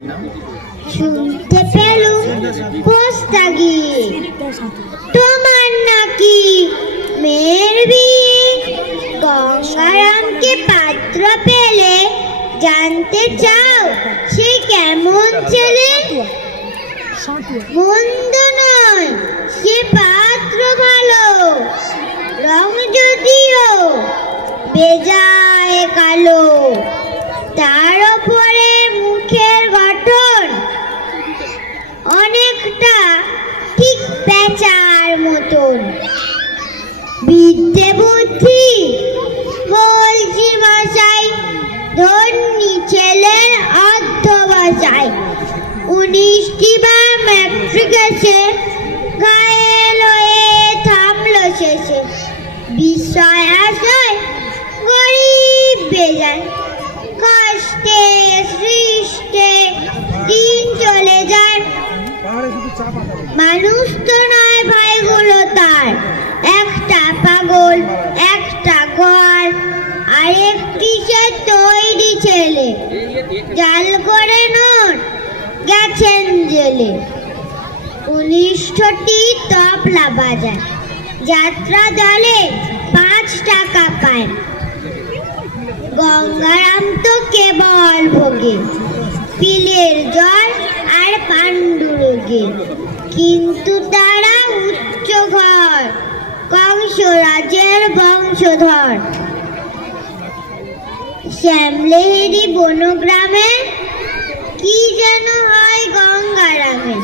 শুনতে পেলুম পোস্তা গিয়ে তোমার নাকি মেয়ের বিয়ে। গঙ্গারামকে পাত্র পেলে জানতে চাও সে কেমন ছেলে? মন্দ নয়, সে পাত্র ভালো, রং যদিও বেজায় কালো। তার উপরে মুখের গঠন অনেকটা ঠিক পেঁচার মতন। বিদ্যে বুদ্ধি বলছি মশাই, ধন্যী ছেলের অধ্যবসায়। 19টি বার ম্যাট্রিক এসে ঘায়েল হয়ে থামলো শেষে। বিষয় আশয় গরিব বেজায়, কষ্টে সৃষ্টে দিন চলে যায়। মানুষ তো নয় ভাইগুলো তার, একটা পাগল একটা ঘর। আর একটি সে তৈরি ছেলে, জাল করে নোট গেছেন জেলে। 19টি তবলা বাজায়, যাত্রা দলে 5 টাকা পায়। গঙ্গারাম তো কেবল ভোগে পিলের জল আর পাণ্ডুরোগে। কিন্তু তারা উচ্চ ঘর, কংসরাজের বংশধর। শ্যামলেহেরি বনগ্রামে কি যেন হয় গঙ্গারামে।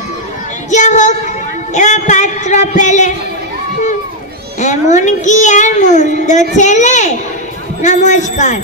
যা হোক, এবার পাত্র পেলে, এমন কি আর মন্দ ছেলে? নমস্কার।